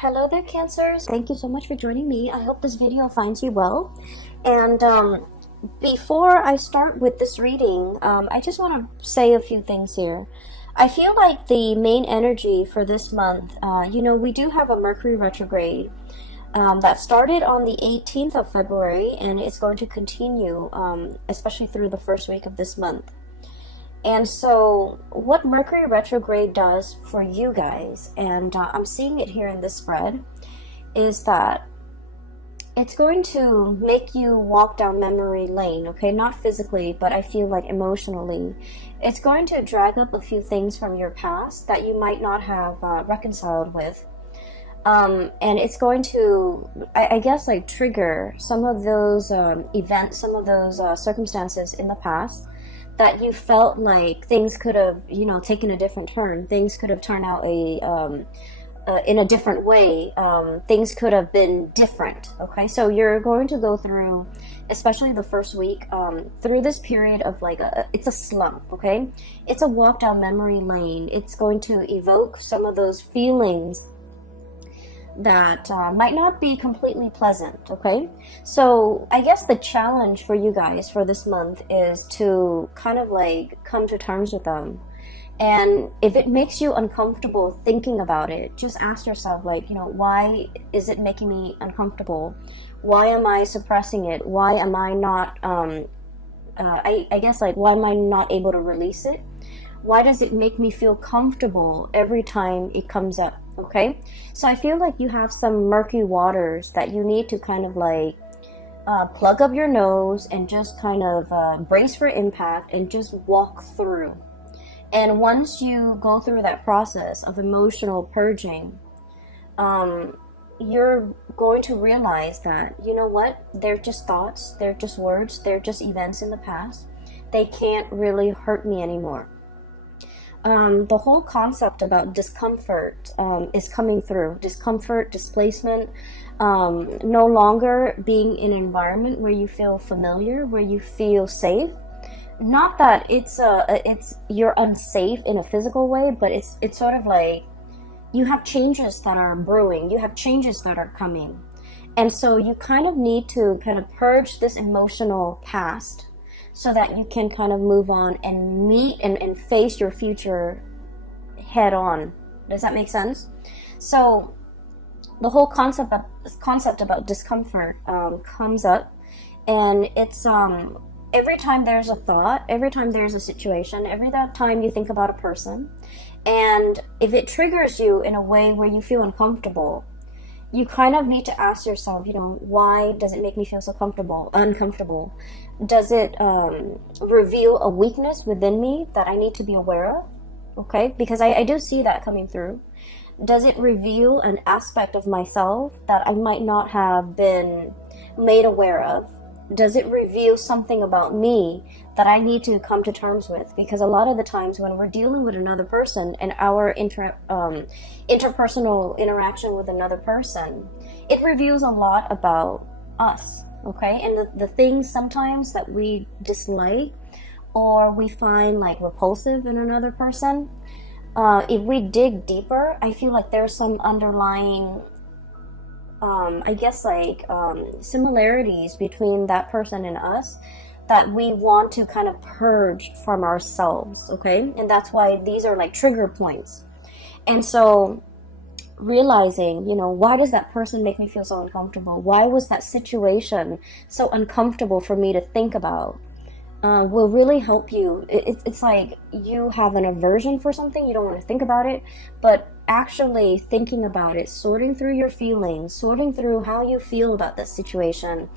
Hello there, Cancers. Thank you so much for joining me. I hope this video finds you well. And before I start with this reading, I just want to say a few things here. I feel like the main energy for this month, we do have a Mercury retrograde that started on the 18th of February, and it's going to continue, especially through the first week of this month. And so what Mercury retrograde does for you guys, and I'm seeing it here in this spread, is that it's going to make you walk down memory lane, okay? Not physically, but I feel like emotionally. It's going to drag up a few things from your past that you might not have reconciled with. And it's going to, I guess, like trigger some of those events, some of those circumstances in the past that you felt like things could have, taken a different turn. Things could have turned out in a different way. Things could have been different. Okay, so you're going to go through, especially the first week, through this period of it's a slump. Okay, it's a walk down memory lane. It's going to evoke some of those feelings that might not be completely pleasant. Okay, so I guess the challenge for you guys for this month is to kind of come to terms with them. And if it makes you uncomfortable thinking about it, just ask yourself, why is it making me uncomfortable? Why am I suppressing it? Why am I not I guess why am I not able to release it? Why does it make me feel comfortable every time it comes up? Okay, so I feel like you have some murky waters that you need to kind of plug up your nose and just kind of brace for impact and just walk through. And once you go through that process of emotional purging, you're going to realize that, you know what, they're just thoughts, they're just words, they're just events in the past. They can't really hurt me anymore. The whole concept about discomfort is coming through. Discomfort, displacement, no longer being in an environment where you feel familiar, where you feel safe. Not that it's you're unsafe in a physical way, but it's sort of like you have changes that are brewing, you have changes that are coming. And so you kind of need to kind of purge this emotional past so that you can kind of move on and meet and face your future head on. Does that make sense? So the whole concept about discomfort comes up, and it's every time there's a thought, every time there's a situation, every time you think about a person, and if it triggers you in a way where you feel uncomfortable, you kind of need to ask yourself, why does it make me feel so uncomfortable? Does it reveal a weakness within me that I need to be aware of? Okay, because I do see that coming through. Does it reveal an aspect of myself that I might not have been made aware of? Does it reveal something about me that I need to come to terms with? Because a lot of the times when we're dealing with another person and our interpersonal interaction with another person, it reveals a lot about us, okay? And the things sometimes that we dislike or we find repulsive in another person, if we dig deeper, I feel like there's some underlying similarities between that person and us that we want to kind of purge from ourselves, okay? And that's why these are trigger points. And so realizing, why does that person make me feel so uncomfortable? Why was that situation so uncomfortable for me to think about? Will really help you. It's like you have an aversion for something, you don't want to think about it, but actually thinking about it, sorting through your feelings, sorting through how you feel about this situation,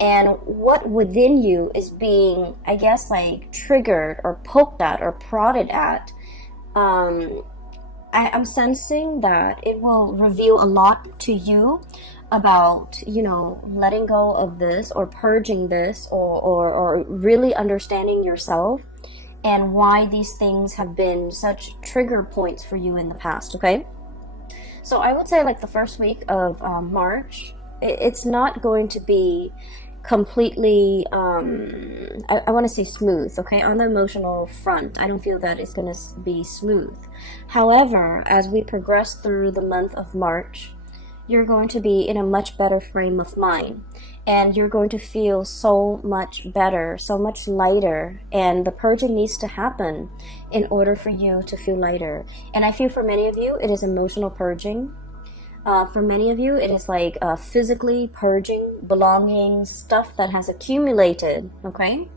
and what within you is being, I guess, triggered or poked at or prodded at. I'm sensing that it will reveal a lot to you about, letting go of this or purging this or really understanding yourself and why these things have been such trigger points for you in the past, okay? So I would say the first week of March, it's not going to be completely, I want to say smooth, okay? On the emotional front, I don't feel that it's going to be smooth. However, as we progress through the month of March, you're going to be in a much better frame of mind, and you're going to feel so much better, so much lighter, and the purging needs to happen in order for you to feel lighter. And I feel for many of you it is emotional purging. For many of you it is like physically purging belongings, stuff that has accumulated, okay?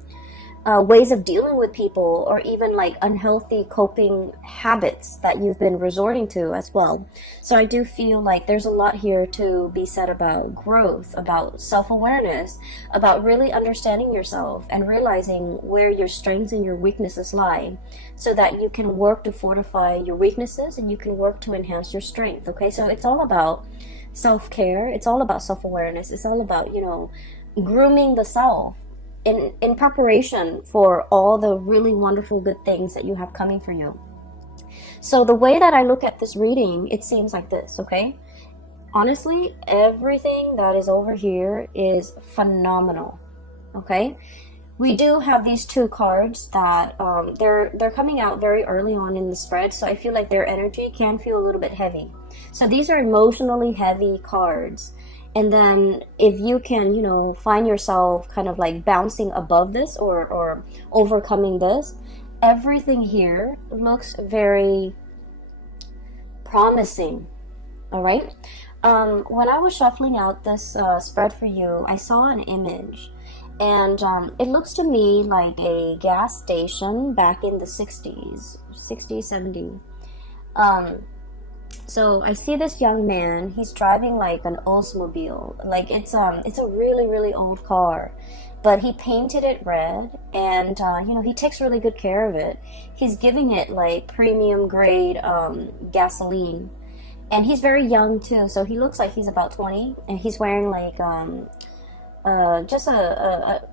Ways of dealing with people, or even like unhealthy coping habits that you've been resorting to as well. So I do feel like there's a lot here to be said about growth, about self-awareness, about really understanding yourself and realizing where your strengths and your weaknesses lie, so that you can work to fortify your weaknesses and you can work to enhance your strength. Okay, so it's all about self-care, it's all about self-awareness, it's all about, you know, grooming the self in preparation for all the really wonderful good things that you have coming for you. So the way that I look at this reading, it seems like this, okay? Honestly, everything that is over here is phenomenal, okay? We do have these two cards that they're coming out very early on in the spread, so I feel like their energy can feel a little bit heavy. So these are emotionally heavy cards. And then if you can, you know, find yourself kind of like bouncing above this or overcoming this, everything here looks very promising. All right. When I was shuffling out this spread for you, I saw an image, and it looks to me like a gas station back in the 60s, 70s. So I see this young man, he's driving like an Oldsmobile, like it's a really, really old car, but he painted it red, and you know, he takes really good care of it. He's giving it like premium grade gasoline, and he's very young too, so he looks like he's about 20, and he's wearing like just a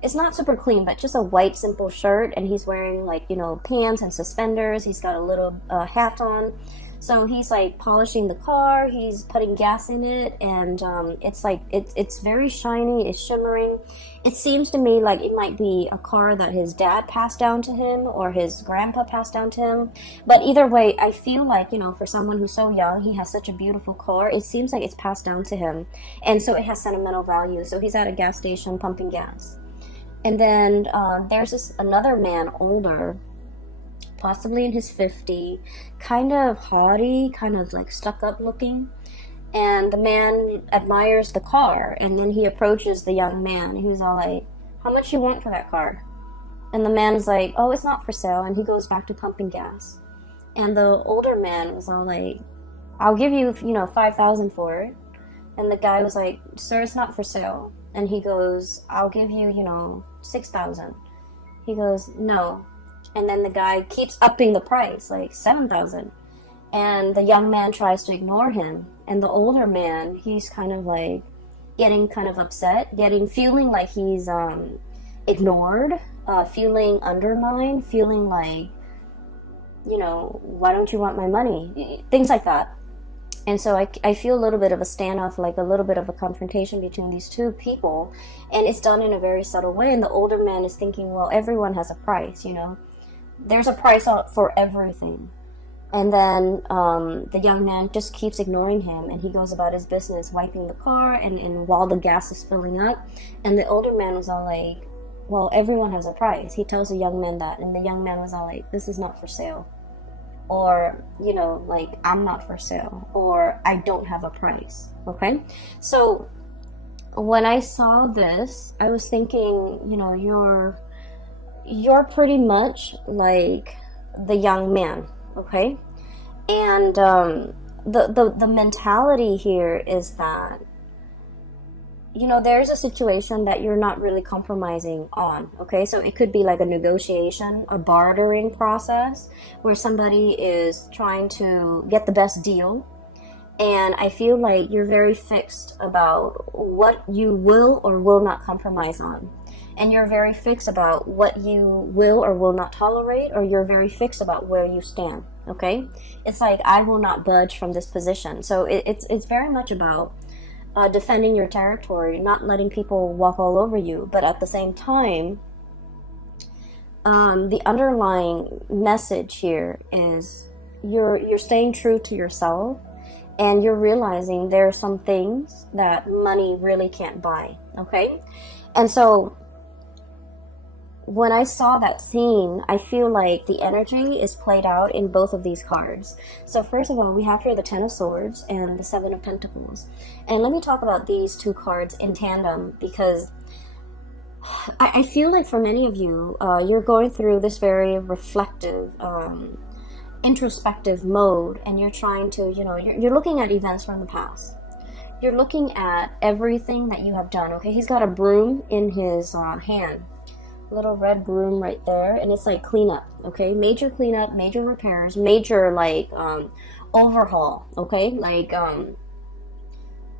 it's not super clean, but just a white simple shirt, and he's wearing like, you know, pants and suspenders. He's got a little hat on. So he's like polishing the car, he's putting gas in it, and it's like it's very shiny, it's shimmering. It seems to me like it might be a car that his dad passed down to him or his grandpa passed down to him. But either way, I feel like, you know, for someone who's so young, he has such a beautiful car. It seems like it's passed down to him, and so it has sentimental value. So he's at a gas station pumping gas. And then there's another man, older, possibly in his 50s, kind of haughty, kind of like stuck up looking. And the man admires the car, and then he approaches the young man. He was all like, "How much you want for that car?" And the man's like, "Oh, it's not for sale." And he goes back to pumping gas. And the older man was all like, "I'll give you, you know, 5,000 for it." And the guy was like, "Sir, it's not for sale." And he goes, "I'll give you, you know, 6,000. He goes, "No." And then the guy keeps upping the price, like 7,000. And the young man tries to ignore him. And the older man, he's kind of like getting kind of upset, feeling like he's ignored, feeling undermined, feeling like, you know, why don't you want my money? Things like that. And so I feel a little bit of a standoff, like a little bit of a confrontation between these two people. And it's done in a very subtle way. And the older man is thinking, well, everyone has a price, you know. There's a price for everything. And then the young man just keeps ignoring him, and he goes about his business, wiping the car, and while the gas is filling up. And the older man was all like, well, everyone has a price. He tells the young man that, and the young man was all like, this is not for sale. Or, you know, like, I'm not for sale, or I don't have a price. Okay? So when I saw this, I was thinking, you know, you're pretty much like the young man, okay? And the mentality here is that, you know, there's a situation that you're not really compromising on, okay? So it could be like a negotiation, a bartering process where somebody is trying to get the best deal. And I feel like you're very fixed about what you will or will not compromise on. And you're very fixed about what you will or will not tolerate, or you're very fixed about where you stand, okay? It's like, I will not budge from this position. So it's very much about defending your territory, not letting people walk all over you. But at the same time, the underlying message here is you're staying true to yourself, and you're realizing there are some things that money really can't buy, okay? And so when I saw that scene, I feel like the energy is played out in both of these cards. So first of all, we have here the Ten of Swords and the Seven of Pentacles. And let me talk about these two cards in tandem, because I feel like for many of you, you're going through this very reflective, introspective mode, and you're trying to, you're looking at events from the past. You're looking at everything that you have done, okay? He's got a broom in his hand. Little red broom right there, and it's like cleanup, okay? Major cleanup, major repairs, major like overhaul, okay? Like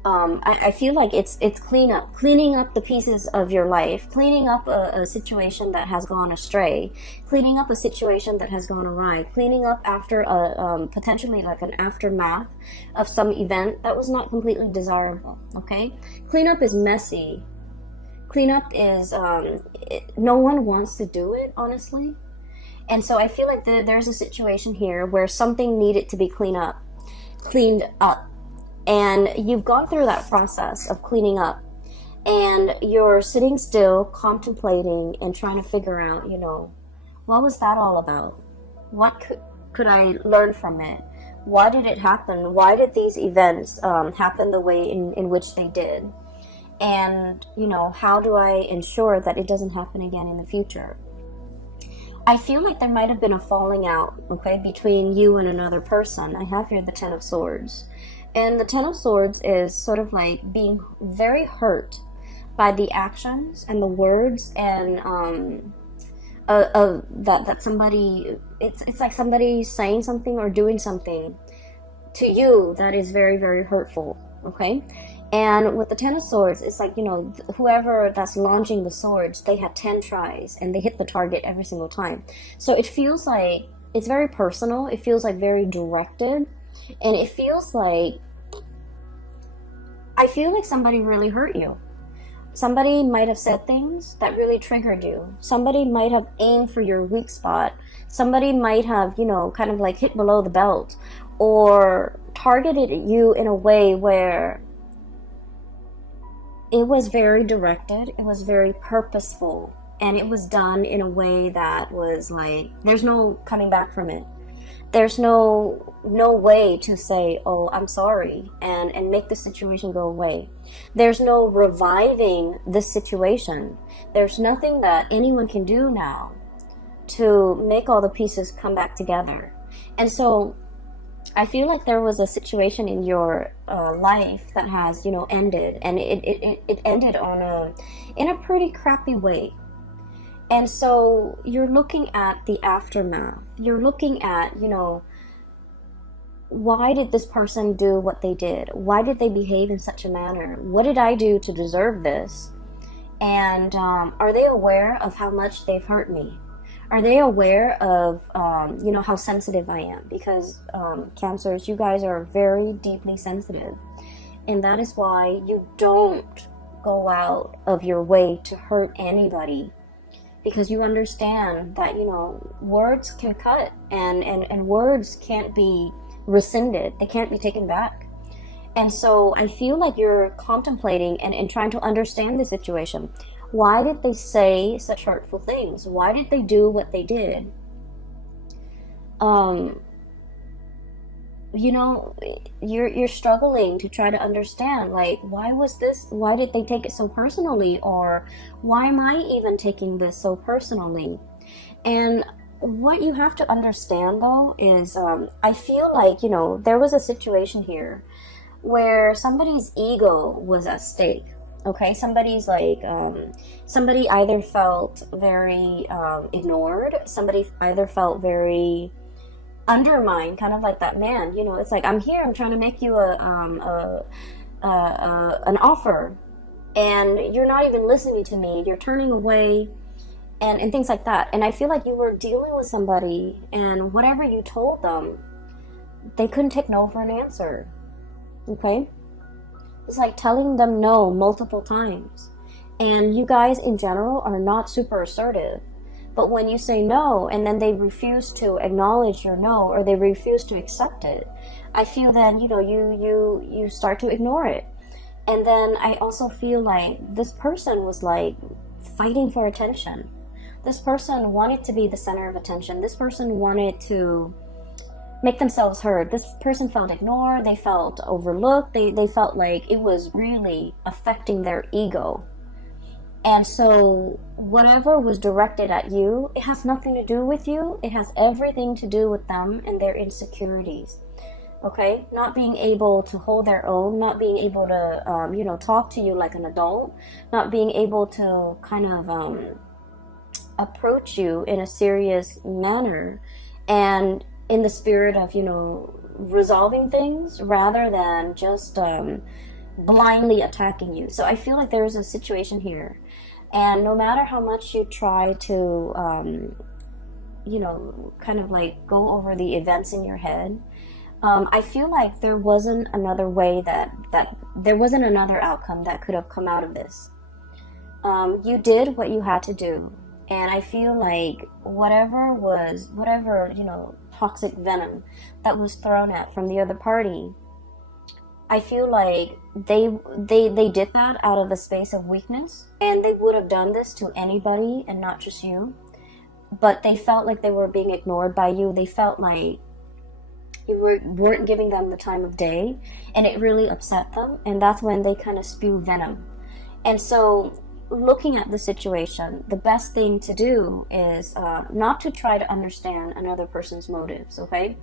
I feel like it's cleaning up the pieces of your life, cleaning up a situation that has gone astray, cleaning up a situation that has gone awry, cleaning up after a potentially like an aftermath of some event that was not completely desirable, okay? Cleanup is messy. Cleanup is, no one wants to do it, honestly. And so I feel like there's a situation here where something needed to be cleaned up. And you've gone through that process of cleaning up. And you're sitting still, contemplating, and trying to figure out, what was that all about? What could I learn from it? Why did it happen? Why did these events happen the way in which they did? And, how do I ensure that it doesn't happen again in the future? I feel like there might have been a falling out, okay, between you and another person. I have here the Ten of Swords. And the Ten of Swords is sort of like being very hurt by the actions and the words and that somebody, it's like somebody saying something or doing something to you that is very, very hurtful, okay? And with the Ten of Swords, it's like, whoever that's launching the swords, they had 10 tries and they hit the target every single time. So it feels like it's very personal. It feels like very directed. And it feels like, I feel like somebody really hurt you. Somebody might have said things that really triggered you. Somebody might have aimed for your weak spot. Somebody might have, kind of like hit below the belt or targeted you in a way where it was very directed, it was very purposeful, and it was done in a way that was like, there's no coming back from it. There's no way to say, oh, I'm sorry, and make the situation go away. There's no reviving this situation. There's nothing that anyone can do now to make all the pieces come back together. And so I feel like there was a situation in your life that has, ended, and it ended in a pretty crappy way. And so you're looking at the aftermath. You're looking at, why did this person do what they did? Why did they behave in such a manner? What did I do to deserve this? And are they aware of how much they've hurt me? Are they aware of, how sensitive I am? Because Cancers, you guys are very deeply sensitive. And that is why you don't go out of your way to hurt anybody. Because you understand that, words can cut and words can't be rescinded. They can't be taken back. And so I feel like you're contemplating and trying to understand the situation. Why did they say such hurtful things? Why did they do what they did? You're struggling to try to understand, like, why did they take it so personally? Or why am I even taking this so personally? And what you have to understand, though, is I feel like, there was a situation here where somebody's ego was at stake. Okay, somebody's like, somebody either felt very ignored, somebody either felt very undermined, kind of like that man, it's like, I'm here, I'm trying to make you an offer, and you're not even listening to me, you're turning away, and things like that. And I feel like you were dealing with somebody, and whatever you told them, they couldn't take no for an answer, okay? It's like telling them no multiple times. And you guys in general are not super assertive. But when you say no and then they refuse to acknowledge your no, or they refuse to accept it, I feel then, you start to ignore it. And then I also feel like this person was like fighting for attention. This person wanted to be the center of attention. This person wanted to make themselves heard. This person felt ignored. They felt overlooked. They felt like it was really affecting their ego. And so whatever was directed at you, it has nothing to do with you. It has everything to do with them and their insecurities. Okay? Not being able to hold their own, not being able to, talk to you like an adult, not being able to kind of approach you in a serious manner and in the spirit of, resolving things rather than just blindly attacking you. So I feel like there's a situation here. And no matter how much you try to, kind of like go over the events in your head, I feel like there wasn't another way that there wasn't another outcome that could have come out of this. You did what you had to do. And I feel like whatever, toxic venom that was thrown at from the other party, I feel like they did that out of a space of weakness, and they would have done this to anybody and not just you. But they felt like they were being ignored by you. They felt like you weren't giving them the time of day, and it really upset them. And that's when they kind of spew venom. And so, looking at the situation, the best thing to do is not to try to understand another person's motives. Okay.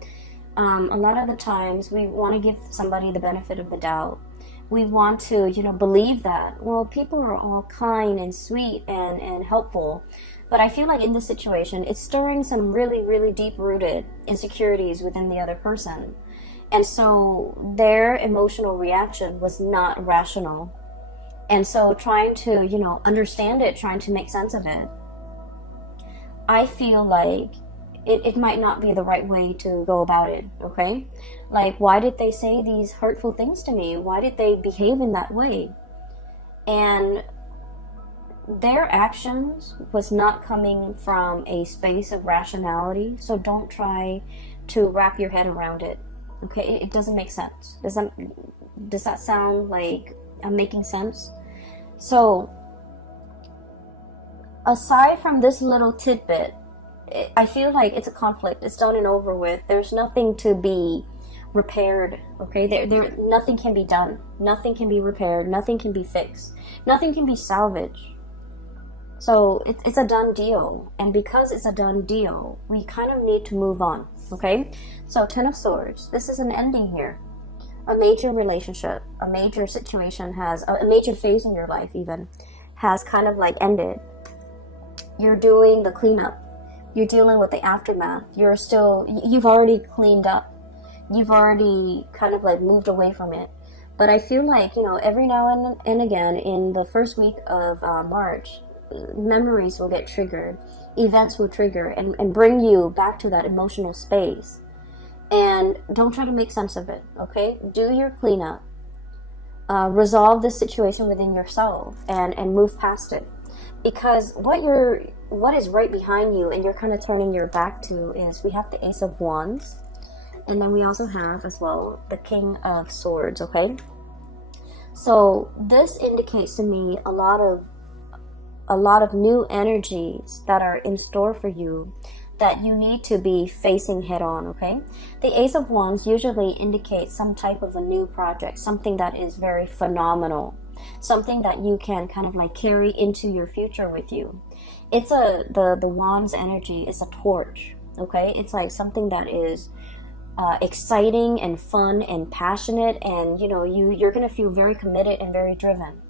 A lot of the times we want to give somebody the benefit of the doubt. We want to, believe that, well, people are all kind and sweet and helpful. But I feel like in this situation, it's stirring some really, really deep-rooted insecurities within the other person. And so their emotional reaction was not rational. And so trying to, understand it, trying to make sense of it, I feel like it might not be the right way to go about it, okay? Like, why did they say these hurtful things to me? Why did they behave in that way? And their actions was not coming from a space of rationality, so don't try to wrap your head around it, okay? It doesn't make sense. Does that sound like I'm making sense? So, aside from this little tidbit, I feel like it's a conflict. It's done and over with. There's nothing to be repaired, okay? Nothing can be done. Nothing can be repaired. Nothing can be fixed. Nothing can be salvaged. So it's a done deal. And because it's a done deal, we kind of need to move on, okay? So 10 of Swords. This is an ending here. A major relationship, a major situation a major phase in your life even, has kind of like ended. You're doing the cleanup. You're dealing with the aftermath. You've already cleaned up. You've already kind of like moved away from it. But I feel like, every now and again in the first week of March, memories will get triggered. Events will trigger and bring you back to that emotional space. And don't try to make sense of it, okay? Do your cleanup. Resolve this situation within yourself and move past it. Because what is right behind you and you're kind of turning your back to is we have the Ace of Wands, and then we also have as well the King of Swords, okay? So this indicates to me a lot of new energies that are in store for you that you need to be facing head on, okay? The Ace of Wands usually indicates some type of a new project, something that is very phenomenal, something that you can kind of like carry into your future with you. It's the Wands energy is a torch, okay? It's like something that is exciting and fun and passionate, and you're gonna feel very committed and very driven.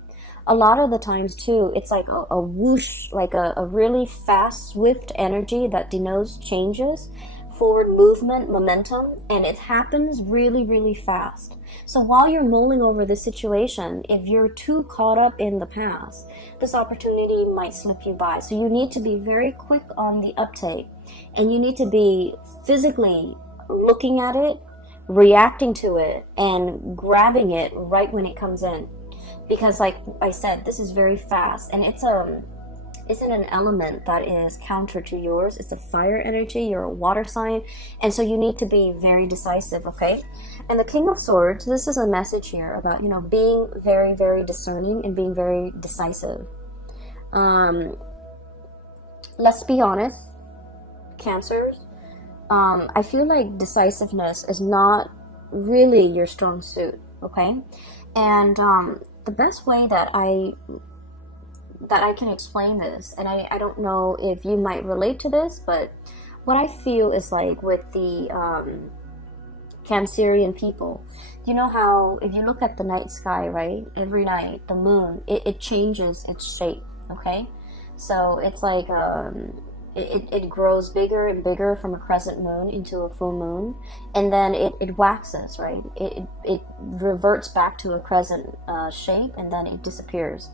A lot of the times too, it's like a whoosh, like a really fast, swift energy that denotes changes, forward movement, momentum, and it happens really, really fast. So while you're mulling over this situation, if you're too caught up in the past, this opportunity might slip you by. So you need to be very quick on the uptake, and you need to be physically looking at it, reacting to it, and grabbing it right when it comes in. Because like I said, this is very fast, and is in an element that is counter to yours. It's a fire energy. You're a water sign. And so you need to be very decisive, okay? And the King of Swords, this is a message here about, you know, being very, very discerning and being very decisive. Let's be honest, Cancers, I feel like decisiveness is not really your strong suit, okay? And the best way that I can explain this, and I don't know if you might relate to this, but what I feel is like with the Cancerian people, you know how if you look at the night sky, right, every night, the moon, it changes its shape, okay? So it's like it grows bigger and bigger from a crescent moon into a full moon, and then it waxes, right? It reverts back to a crescent shape, and then it disappears.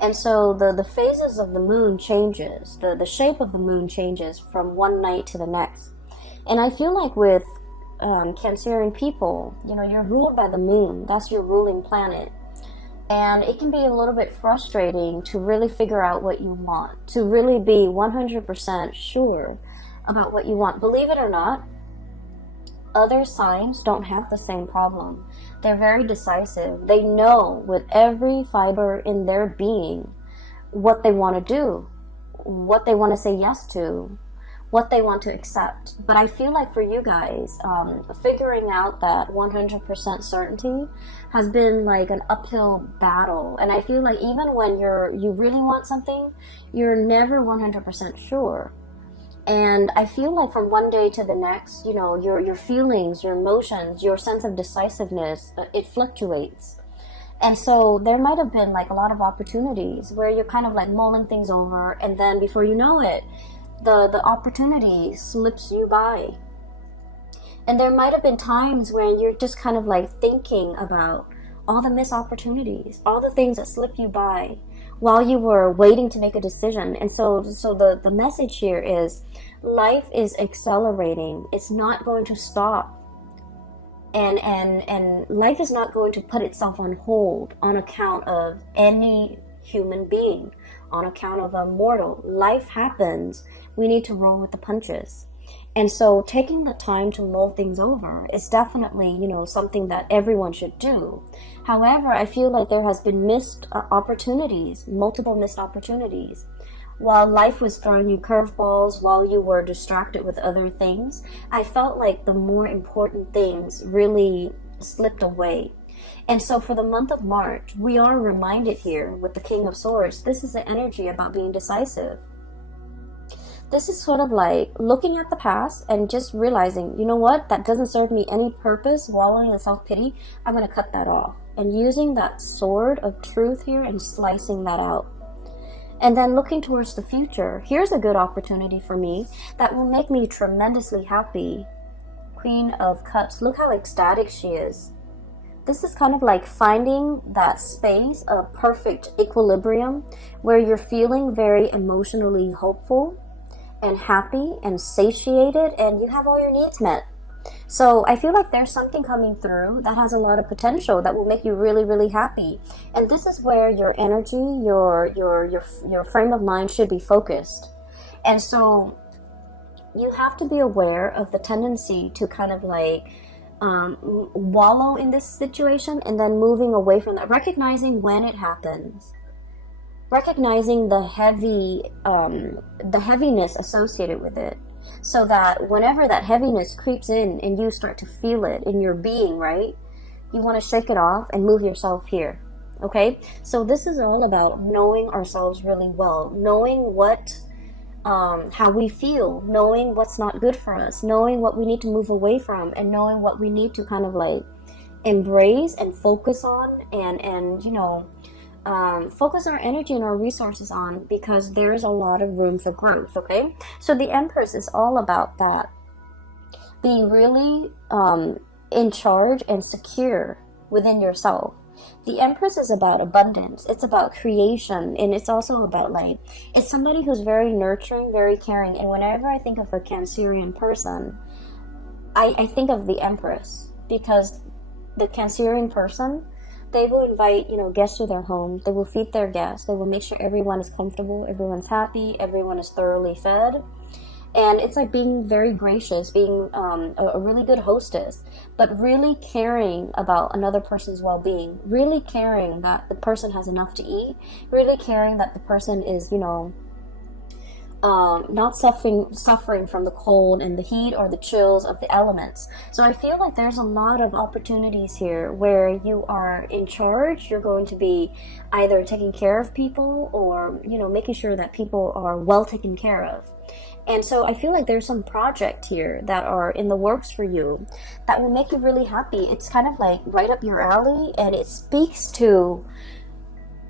And so the phases of the moon changes, the shape of the moon changes from one night to the next. And I feel like with Cancerian people, you know, you're ruled by the moon. That's your ruling planet. And it can be a little bit frustrating to really figure out what you want, to really be 100% sure about what you want. Believe it or not, other signs don't have the same problem. They're very decisive. They know with every fiber in their being what they want to do, what they want to say yes to, what they want to accept. But I feel like for you guys, figuring out that 100% certainty has been like an uphill battle. And I feel like even when you really want something, you're never 100% sure. And I feel like from one day to the next, you know, your feelings, your emotions, your sense of decisiveness, it fluctuates. And so there might have been like a lot of opportunities where you're kind of like mulling things over, and then before you know it, the opportunity slips you by. And there might have been times where you're just kind of like thinking about all the missed opportunities, all the things that slipped you by while you were waiting to make a decision. And so the message here is life is accelerating. It's not going to stop. And life is not going to put itself on hold on account of any human being, on account of a mortal. Life happens. We need to roll with the punches. And so taking the time to mull things over is definitely, you know, something that everyone should do. However, I feel like there has been missed opportunities, multiple missed opportunities. While life was throwing you curveballs, while you were distracted with other things, I felt like the more important things really slipped away. And so for the month of March, we are reminded here with the King of Swords, this is the energy about being decisive. This is sort of like looking at the past and just realizing, you know what, that doesn't serve me any purpose, wallowing in self-pity, I'm going to cut that off. And using that sword of truth here and slicing that out. And then looking towards the future, here's a good opportunity for me that will make me tremendously happy. Queen of Cups, look how ecstatic she is. This is kind of like finding that space of perfect equilibrium where you're feeling very emotionally hopeful and happy and satiated, and you have all your needs met. So I feel like there's something coming through that has a lot of potential that will make you really, really happy. And this is where your energy, your frame of mind should be focused. And so you have to be aware of the tendency to kind of like wallow in this situation and then moving away from that, recognizing when it happens. Recognizing the heaviness associated with it, so that whenever that heaviness creeps in and you start to feel it in your being, right, you want to shake it off and move yourself here. Okay, so this is all about knowing ourselves really well, knowing what how we feel, knowing what's not good for us, knowing what we need to move away from, and knowing what we need to kind of like embrace and focus on, and you know, focus our energy and our resources on, because there is a lot of room for growth. Okay, so the Empress is all about that, being really in charge and secure within yourself. The Empress is about abundance, it's about creation, and it's also about like, it's somebody who's very nurturing, very caring. And whenever I think of a Cancerian person, I think of the Empress, because the Cancerian person, they will invite, guests to their home. They will feed their guests. They will make sure everyone is comfortable, everyone's happy, everyone is thoroughly fed. And it's like being very gracious, being a really good hostess, but really caring about another person's well-being, really caring that the person has enough to eat, really caring that the person is, not suffering from the cold and the heat or the chills of the elements. So I feel like there's a lot of opportunities here where you are in charge. You're going to be either taking care of people or, making sure that people are well taken care of. And so I feel like there's some project here that are in the works for you that will make you really happy. It's kind of like right up your alley, and it speaks to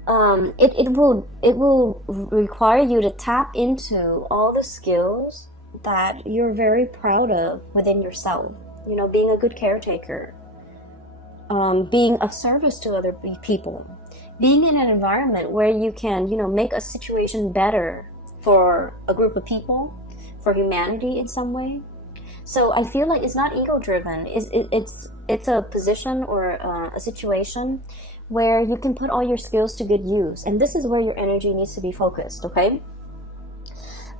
it will require you to tap into all the skills that you're very proud of within yourself. Being a good caretaker, being of service to other people, being in an environment where you can, make a situation better for a group of people, for humanity in some way. So I feel like it's not ego driven. It's a position or a situation where you can put all your skills to good use, and this is where your energy needs to be focused. Okay.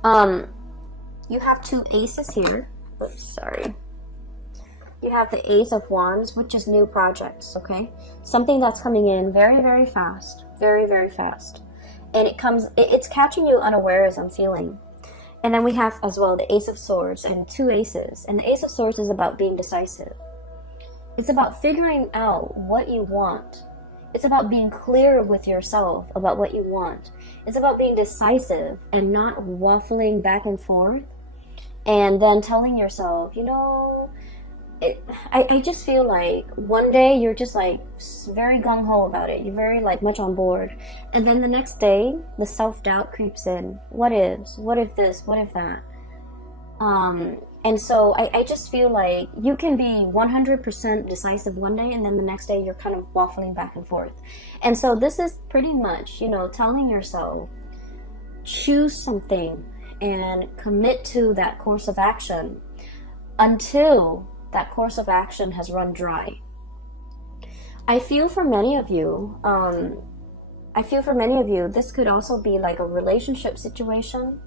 You have two aces here. Oops, sorry. You have the Ace of Wands, which is new projects. Okay, something that's coming in very, very fast, very, very fast, and it's catching you unawares, I'm feeling. And then we have as well the Ace of Swords and two aces, and the Ace of Swords is about being decisive. It's about figuring out what you want. It's about being clear with yourself about what you want. It's about being decisive and not waffling back and forth and then telling yourself, I just feel like one day you're just like very gung-ho about it. You're very like much on board. And then the next day, the self-doubt creeps in. What if this? What if that? And so I just feel like you can be 100% decisive one day, and then the next day you're kind of waffling back and forth. And so this is pretty much, telling yourself, choose something and commit to that course of action until that course of action has run dry. I feel for many of you, this could also be like a relationship situation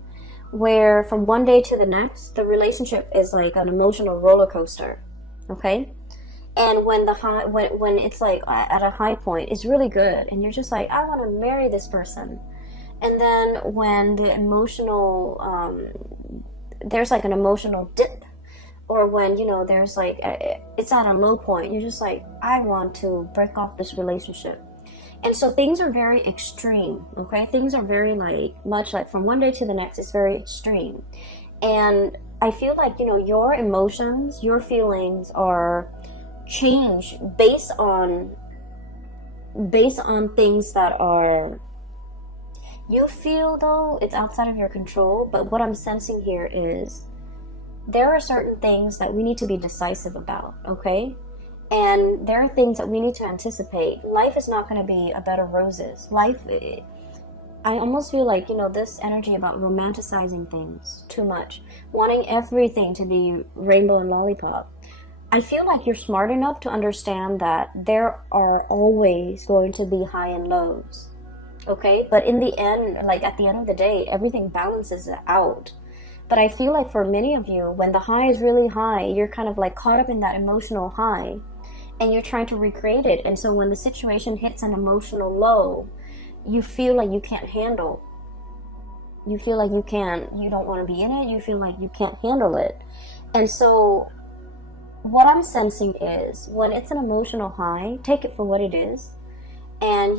where from one day to the next, the relationship is like an emotional roller coaster. Okay? And when when it's like at a high point, it's really good, and you're just like, I want to marry this person. And then when the emotional, there's like an emotional dip, or when, there's like, it's at a low point, you're just like, I want to break off this relationship. And so things are very extreme, okay? Things are very much like from one day to the next, it's very extreme. And I feel like, your emotions, your feelings are changed based on things that are, you feel though, it's outside of your control. But what I'm sensing here is there are certain things that we need to be decisive about, okay? And there are things that we need to anticipate. Life is not going to be a bed of roses. I almost feel like, this energy about romanticizing things too much, wanting everything to be rainbow and lollipop. I feel like you're smart enough to understand that there are always going to be high and lows, okay? But in the end, at the end of the day, everything balances out. But I feel like for many of you, when the high is really high, you're kind of caught up in that emotional high, and you're trying to recreate it. And so when the situation hits an emotional low, you feel like you can't handle. You feel like you don't want to be in it. You feel like you can't handle it. And so what I'm sensing is when it's an emotional high, take it for what it is. And,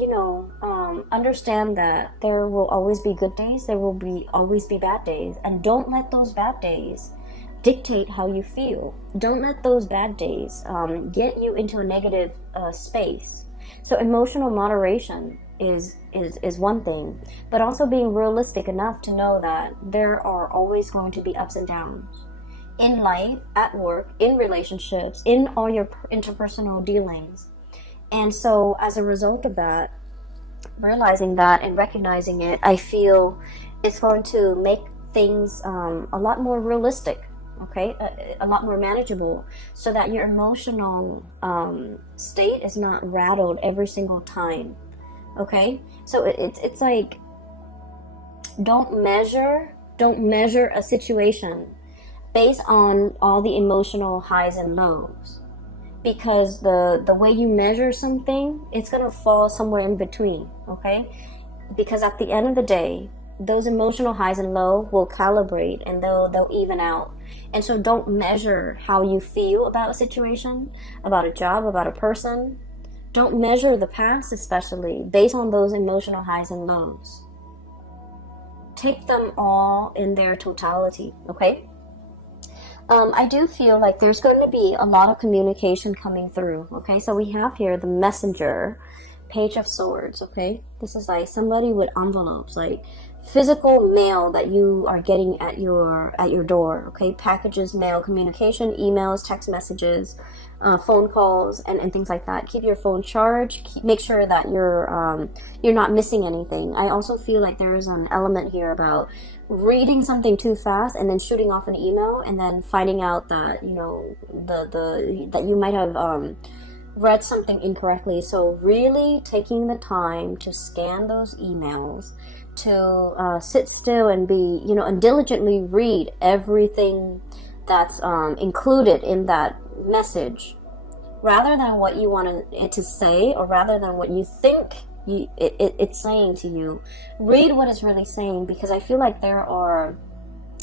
understand that there will always be good days. There will always be bad days. And don't let those bad days dictate how you feel. Don't let those bad days get you into a negative space. So emotional moderation is one thing, but also being realistic enough to know that there are always going to be ups and downs in life, at work, in relationships, in all your interpersonal dealings. And so as a result of that, realizing that and recognizing it, I feel it's going to make things a lot more realistic. okay? A lot more manageable, so that your emotional state is not rattled every single time, okay? So it's like, don't measure a situation based on all the emotional highs and lows, because the way you measure something, it's gonna fall somewhere in between, okay? Because at the end of the day, those emotional highs and lows will calibrate, and they'll even out. And so don't measure how you feel about a situation, about a job, about a person. Don't measure the past, especially based on those emotional highs and lows. Take them all in their totality, okay? I do feel like there's going to be a lot of communication coming through, okay? So we have here the Messenger, Page of Swords, okay? This is like somebody with envelopes, like physical mail that you are getting at your door, okay? Packages, mail, communication, emails, text messages, phone calls, and things like that. Keep your phone charged. Make sure that you're not missing anything. I also feel like there is an element here about reading something too fast and then shooting off an email and then finding out that, you know, that you might have read something incorrectly. So really taking the time to scan those emails, to sit still and be, you know, and diligently read everything that's included in that message, rather than what you want it to say, or rather than what you think it's saying to you. Read what it's really saying, because I feel like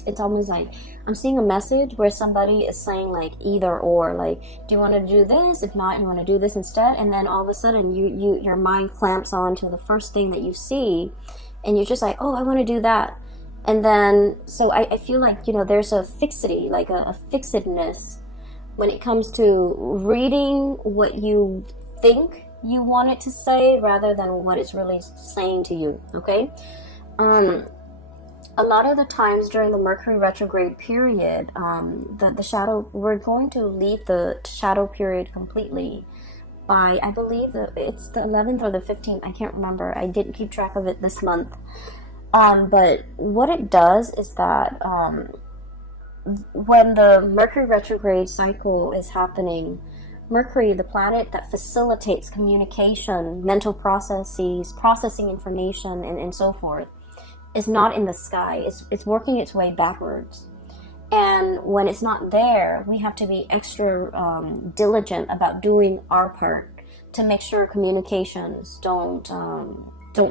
it's almost like I'm seeing a message where somebody is saying like either or, like, do you want to do this? If not, you want to do this instead. And then all of a sudden your mind clamps on to the first thing that you see, and you're just like, oh, I want to do that. And then, so I feel like, you know, there's a fixity, like a fixedness when it comes to reading what you think you want it to say, rather than what it's really saying to you, okay? A lot of the times during the Mercury retrograde period, the shadow, we're going to leave the shadow period completely by, I believe that it's the 11th or the 15th, I can't remember. I didn't keep track of it this month. But what it does is that when the Mercury retrograde cycle is happening, Mercury, the planet that facilitates communication, mental processes, processing information, and so forth, is not in the sky. It's working its way backwards. And when it's not there, we have to be extra diligent about doing our part to make sure communications don't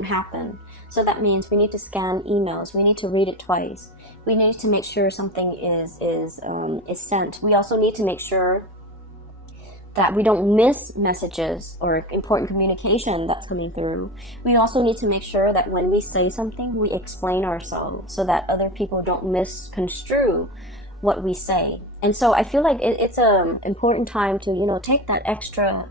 happen. So that means we need to scan emails. We need to read it twice. We need to make sure something is sent. We also need to make sure that we don't miss messages or important communication that's coming through. We also need to make sure that when we say something, we explain ourselves so that other people don't misconstrue what we say. And so I feel like it's an important time to, you know, take that extra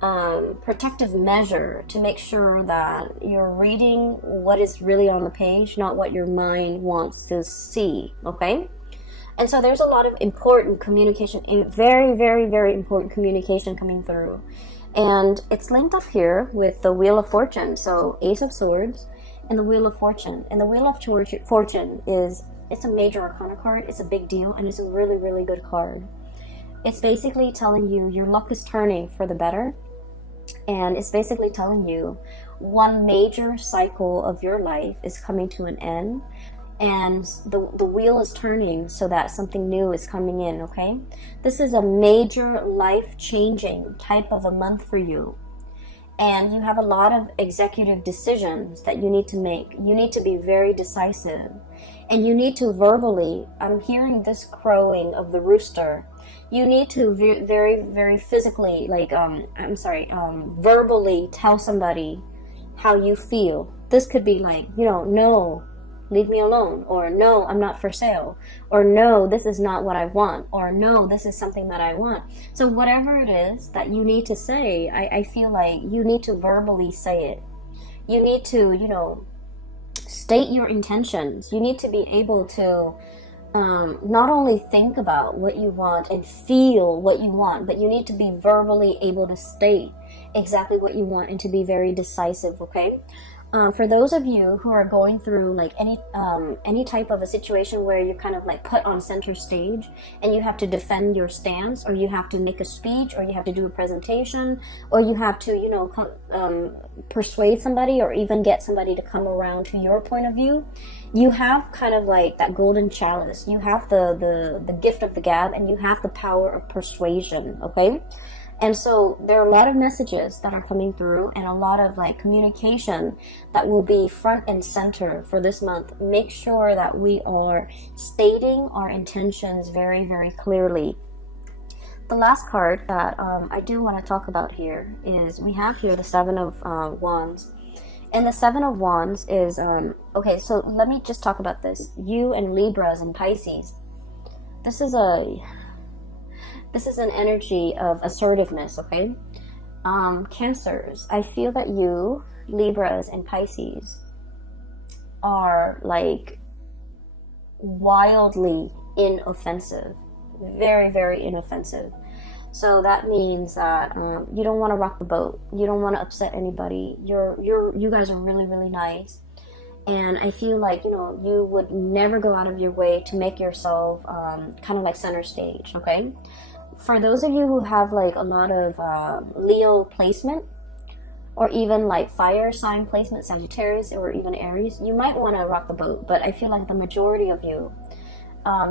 protective measure to make sure that you're reading what is really on the page, not what your mind wants to see, okay? And so there's a lot of important communication, very, very, very important communication coming through. And it's linked up here with the Wheel of Fortune. So Ace of Swords and the Wheel of Fortune. And the Wheel of Fortune it's a major arcana card. It's a big deal, and it's a really, really good card. It's basically telling you your luck is turning for the better. And it's basically telling you one major cycle of your life is coming to an end. And the wheel is turning so that something new is coming in, okay? This is a major life-changing type of a month for you. And you have a lot of executive decisions that you need to make. You need to be very decisive. And you need to verbally, I'm hearing this crowing of the rooster. You need to very, very physically, like, verbally tell somebody how you feel. This could be like, you know, no, leave me alone, or no, I'm not for sale, or no, this is not what I want, or no, this is something that I want. So whatever it is that you need to say, I feel like you need to verbally say it. You need to, you know, state your intentions. You need to be able to not only think about what you want and feel what you want, but you need to be verbally able to state exactly what you want and to be very decisive, okay? For those of you who are going through like any type of a situation where you're kind of like put on center stage and you have to defend your stance, or you have to make a speech, or you have to do a presentation, or you have to, you know, persuade somebody, or even get somebody to come around to your point of view, you have kind of like that golden chalice. You have the gift of the gab, and you have the power of persuasion. Okay. And so there are a lot of messages that are coming through, and a lot of like communication that will be front and center for this month. Make sure that we are stating our intentions very, very clearly. The last card that I do want to talk about here is, we have here the Seven of Wands. And the Seven of Wands is, okay, so let me just talk about this. You and Libras and Pisces. This is an energy of assertiveness, okay? Cancers, I feel that you, Libras and Pisces, are like wildly inoffensive. Very, very inoffensive. So that means that you don't want to rock the boat. You don't want to upset anybody. You guys are really, really nice. And I feel like, you know, you would never go out of your way to make yourself kind of like center stage, okay? For those of you who have like a lot of Leo placement, or even like fire sign placement, Sagittarius, or even Aries, you might want to rock the boat. But I feel like the majority of you,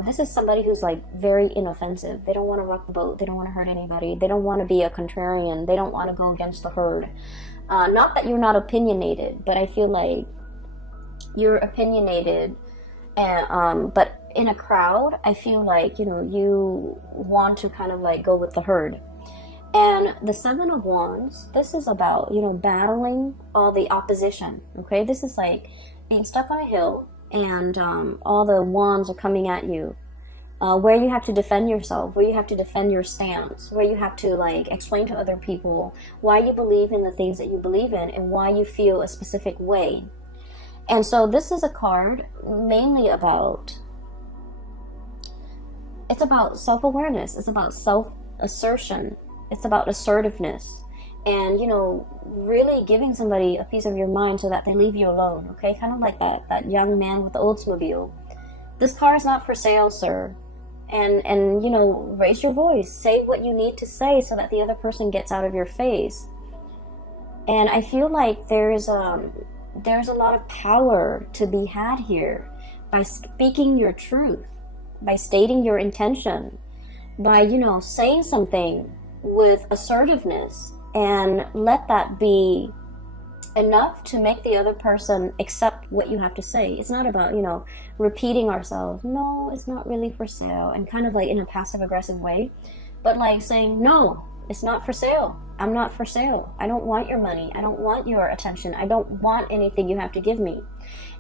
this is somebody who's like very inoffensive. They don't want to rock the boat. They don't want to hurt anybody. They don't want to be a contrarian. They don't want to go against the herd. Not that you're not opinionated, but I feel like you're opinionated, and but in a crowd, I feel like, you know, you want to kind of like go with the herd. And the Seven of Wands, this is about, you know, battling all the opposition, okay? This is like being stuck on a hill, and all the wands are coming at you, where you have to defend yourself, where you have to defend your stance, where you have to like explain to other people why you believe in the things that you believe in, and why you feel a specific way. And so this is a card mainly about, it's about self-awareness. It's about self-assertion. It's about assertiveness. And, you know, really giving somebody a piece of your mind so that they leave you alone, okay? Kind of like that young man with the Oldsmobile. This car is not for sale, sir. And you know, raise your voice. Say what you need to say so that the other person gets out of your face. And I feel like there's a lot of power to be had here by speaking your truth, by stating your intention, by, you know, saying something with assertiveness, and let that be enough to make the other person accept what you have to say. It's not about, you know, repeating ourselves. No, it's not really for sale, and kind of like in a passive aggressive way, but like saying, no, it's not for sale. I'm not for sale. I don't want your money. I don't want your attention. I don't want anything you have to give me.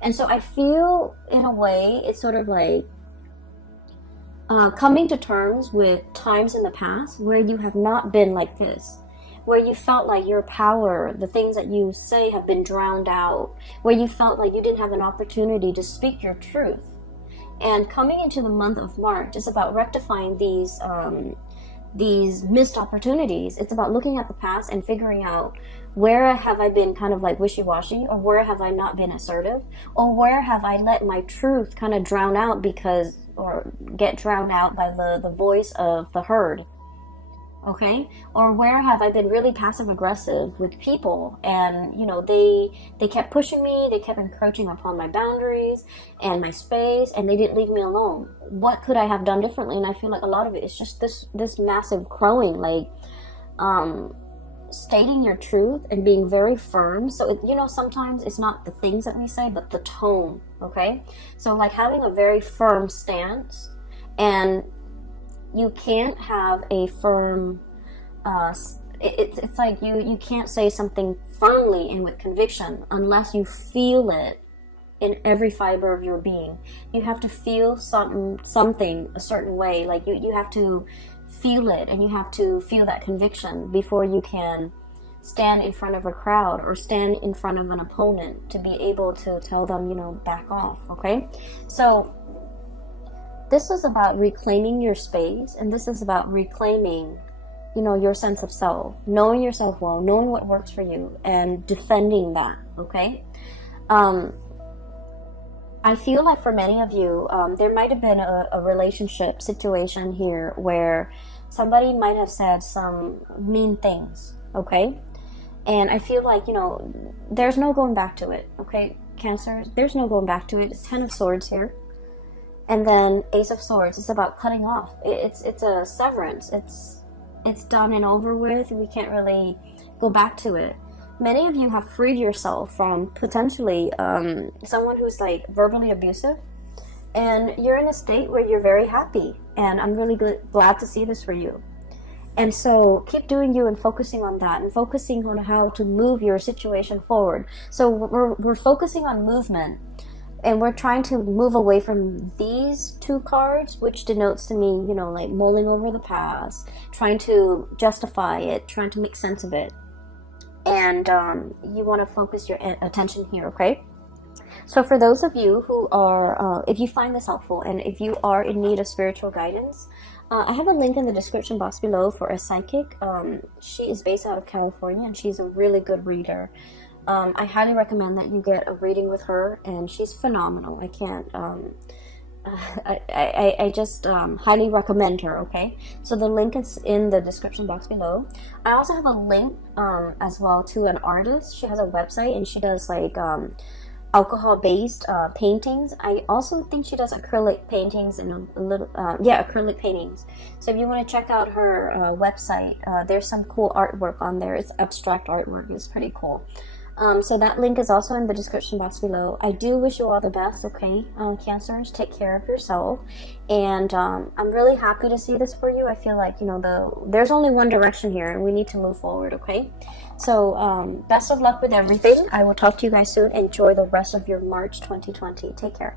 And so I feel, in a way, it's sort of like coming to terms with times in the past where you have not been like this, where you felt like your power, the things that you say, have been drowned out, where you felt like you didn't have an opportunity to speak your truth. And coming into the month of March is about rectifying these missed opportunities. It's about looking at the past and figuring out, where have I been kind of like wishy-washy, or where have I not been assertive, or where have I let my truth kind of drown out or get drowned out by the voice of the herd, okay? Or where have I been really passive-aggressive with people, and, you know, they kept pushing me, they kept encroaching upon my boundaries and my space, and they didn't leave me alone. What could I have done differently? And I feel like a lot of it is just this massive crowing, like stating your truth and being very firm. So, you know, sometimes it's not the things that we say, but the tone, okay? So like having a very firm stance, and you can't have a firm, it's like you can't say something firmly and with conviction unless you feel it in every fiber of your being. You have to feel something a certain way, like you have to feel it, and you have to feel that conviction before you can stand in front of a crowd or stand in front of an opponent to be able to tell them, you know, back off, okay? So this is about reclaiming your space, and this is about reclaiming, you know, your sense of self, knowing yourself well, knowing what works for you, and defending that, okay? I feel like for many of you, there might have been a relationship situation here where somebody might have said some mean things, okay? And I feel like, you know, there's no going back to it, okay, Cancer? There's no going back to it. It's Ten of Swords here. And then Ace of Swords. It's about cutting off. It's a severance. It's done and over with. We can't really go back to it. Many of you have freed yourself from potentially someone who's like verbally abusive, and you're in a state where you're very happy, and I'm really glad to see this for you. And so keep doing you and focusing on that, and focusing on how to move your situation forward. So we're focusing on movement, and we're trying to move away from these two cards, which denotes to me, you know, like mulling over the past, trying to justify it, trying to make sense of it. And you want to focus your attention here, okay? So for those of you who are, if you find this helpful, and if you are in need of spiritual guidance, I have a link in the description box below for a psychic. She is based out of California, and she's a really good reader. I highly recommend that you get a reading with her, and she's phenomenal. I can't... I just highly recommend her, okay? So the link is in the description box below. I also have a link as well to an artist. She has a website, and she does like alcohol-based paintings. I also think she does acrylic paintings and a little, acrylic paintings. So if you want to check out her website, there's some cool artwork on there. It's abstract artwork. It's pretty cool. So that link is also in the description box below. I do wish you all the best, okay? Cancers, take care of yourself. And I'm really happy to see this for you. I feel like, you know, there's only one direction here, and we need to move forward, okay? So best of luck with everything. I will talk to you guys soon. Enjoy the rest of your March 2020. Take care.